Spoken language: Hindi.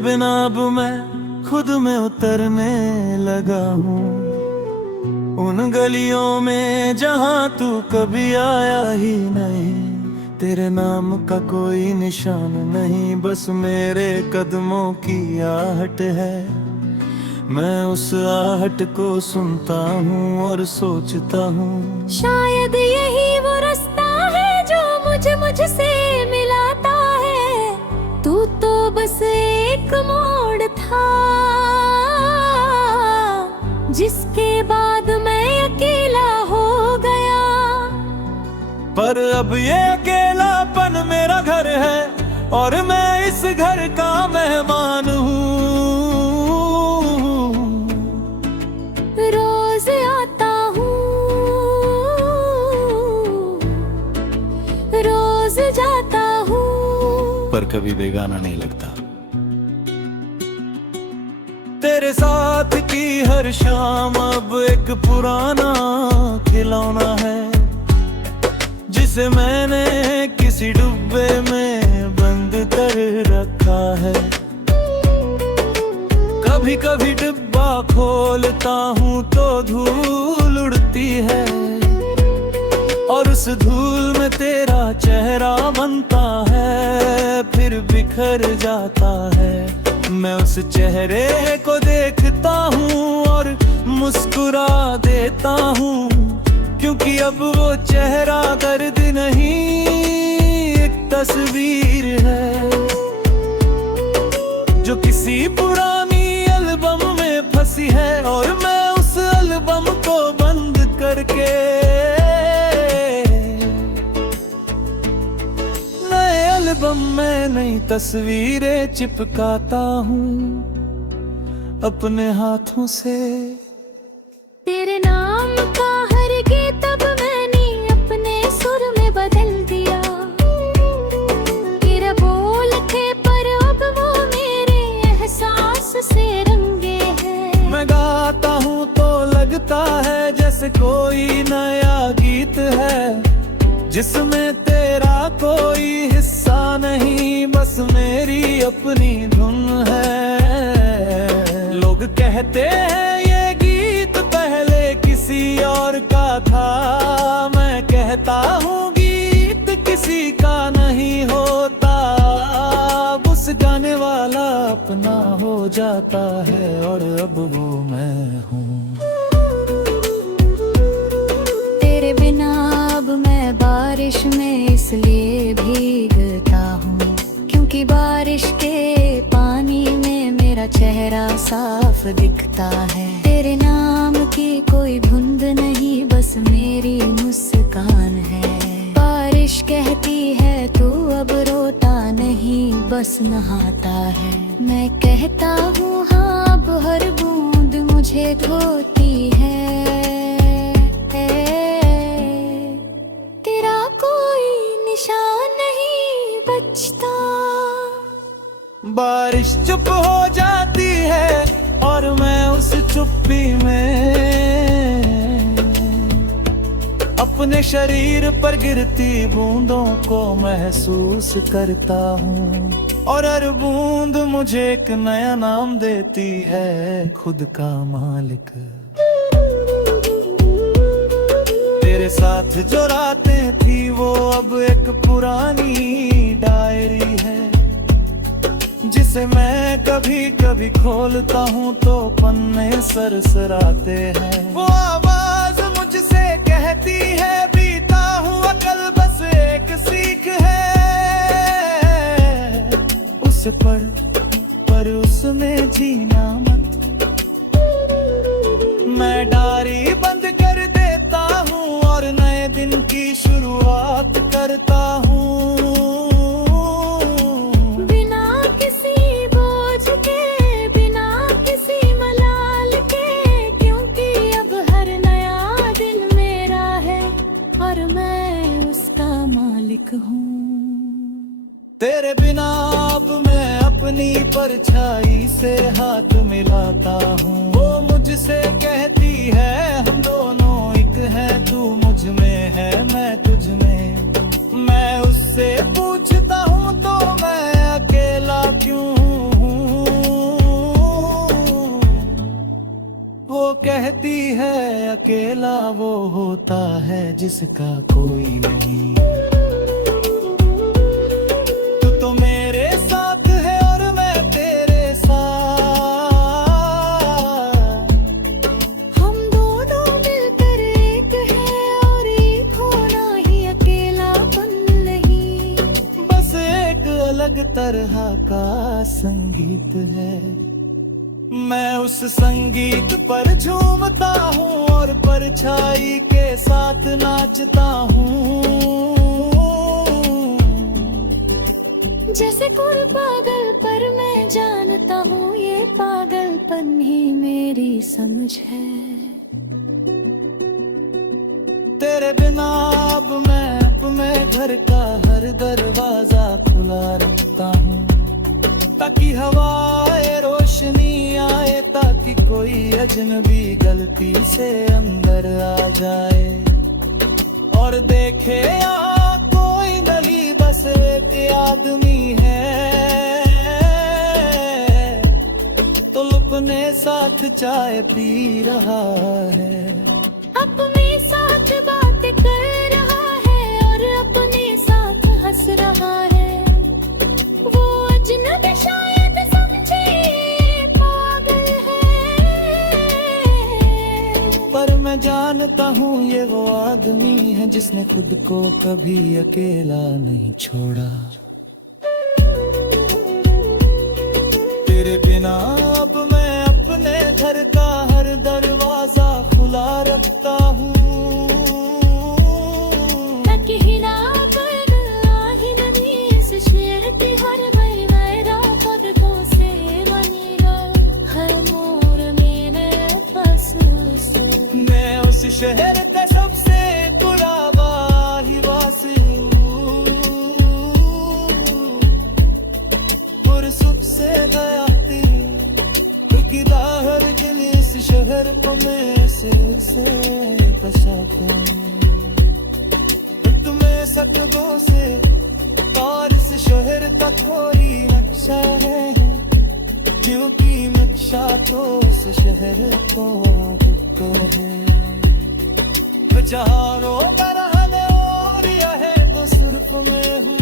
बिना अब मैं खुद में उतरने लगा हूँ। उन गलियों में जहाँ तू कभी आया ही नहीं। तेरे नाम का कोई निशान नहीं, बस मेरे कदमों की आहट है। मैं उस आहट को सुनता हूँ और सोचता हूँ, शायद यही वो रास्ता है जो मुझसे मिलाता है। तू तो बस एक मोड़ था जिसके बाद मैं अकेला हो गया। पर अब ये अकेलापन मेरा घर है और मैं इस घर का मेहमान हूँ। रोज आता हूँ, रोज जाता हूँ, पर कभी बेगाना नहीं लगता। तेरे साथ की हर शाम अब एक पुराना खिलौना है जिसे मैंने किसी डिब्बे में बंद कर रखा है। कभी कभी डिब्बा खोलता हूँ तो धूल उड़ती है और उस धूल में तेरा चेहरा बनता है, फिर बिखर जाता है। मैं उस चेहरे को देखता हूँ और मुस्कुरा देता हूँ, क्योंकि अब वो चेहरा दर्द नहीं एक तस्वीर है जो किसी पुरानी एल्बम में फंसी है। और मैं उस एल्बम को बंद करके नए एल्बम में नई तस्वीरें चिपकाता हूँ अपने हाथों से। तेरे नाम का हर गीत अब मैंने अपने सुर में बदल दिया। तेरा बोल थे पर अब वो मेरे एहसास से रंगे हैं। मैं गाता हूँ तो लगता है जैसे कोई नया गीत है जिसमें तेरा कोई हिस्सा नहीं, बस मेरी अपनी धुन है। लोग कहते हैं ये गीत पहले किसी और का था, मैं कहता हूँ गीत किसी का नहीं होता, उस गाने वाला अपना हो जाता है और अब वो मैं हूँ। तेरे बिना अब मैं बारिश में इसलिए भीगता हूँ क्योंकि बारिश के पानी में मेरा चेहरा साफ दिखता है। तेरे नाम की कोई धुंध नहीं, बस मेरी मुस्कान है। बारिश कहती है तू अब रोता नहीं, बस नहाता है। मैं कहता हूँ हाँ अब हर बूंद मुझे धोती है। तेरा कोई निशान नहीं बचता। बारिश चुप हो जाती है और मैं उस चुप्पी में अपने शरीर पर गिरती बूंदों को महसूस करता हूँ और हर बूंद मुझे एक नया नाम देती है, खुद का मालिक। तेरे साथ जो रातें थी वो अब एक पुरानी डायरी है जिसे मैं कभी कभी खोलता हूँ तो पन्ने सरसराते हैं। वो आवाज मुझसे कहती है बीता हुआ कल बस एक सीख है, उसे पढ़ पर उसमें जीना मत। मैं डायरी बंद कर देता हूँ और नए दिन की शुरुआत करता हूँ बिना किसी बोझ के, बिना किसी मलाल के, क्योंकि अब हर नया दिन मेरा है और मैं उसका मालिक हूँ। तेरे बिना अब मैं अपनी परछाई से हाथ मिलाता हूँ। वो मुझसे कहती है हम दोनों एक हैं, तू मुझ में है मैं तुझ में। मैं उससे पूछता हूँ तो मैं अकेला क्यों हूँ। अकेला वो होता है जिसका कोई नहीं। तू तो मेरे साथ है और मैं तेरे साथ, हम दोनों मिलकर एक हैं और एक होना ही अकेलापन नहीं। बस एक अलग तरह का संगीत है। मैं उस संगीत पर झूमता हूँ और परछाई के साथ नाचता हूँ। जैसे कोई पागल पर मैं जानता हूँ ये पागलपन ही मेरी समझ है। तेरे बिना अब मैं अपने घर का हर दरवाजा खुला रखता हूँ, ताकि हवाए रोशनी आए, ताकि कोई अजनबी गलती से अंदर आ जाए और देखे यहाँ कोई गली बस एक आदमी है, तो अपने साथ चाय पी रहा है, अपने साथ बात कर रहा है और अपने साथ हंस रहा है। वो अजनबी शायद समझे पागल है, पर मैं जानता हूँ ये वो आदमी है जिसने खुद को कभी अकेला नहीं छोड़ा। तेरे बिना अब मैं अपने घर का हर दरवाजा खुला रखता हूँ, ताकि हिला कर आहिर में इस शेर की हर मेरा पगों से बनेगा, हर मोड़ में मैं बस मैं उस शहर का सबसे बुलावा ही वासी हूँ, पुरसुख से गया थी क्योंकि हर दिल इस शहर को मैं से बसाता हूँ। तुम्हें सकदों से और इस शहर का कोई नक्शा है, क्योंकि नक्शा तो इस शहर को है। जहानों का रहने और यह है तो सिर्फ मैं हूँ।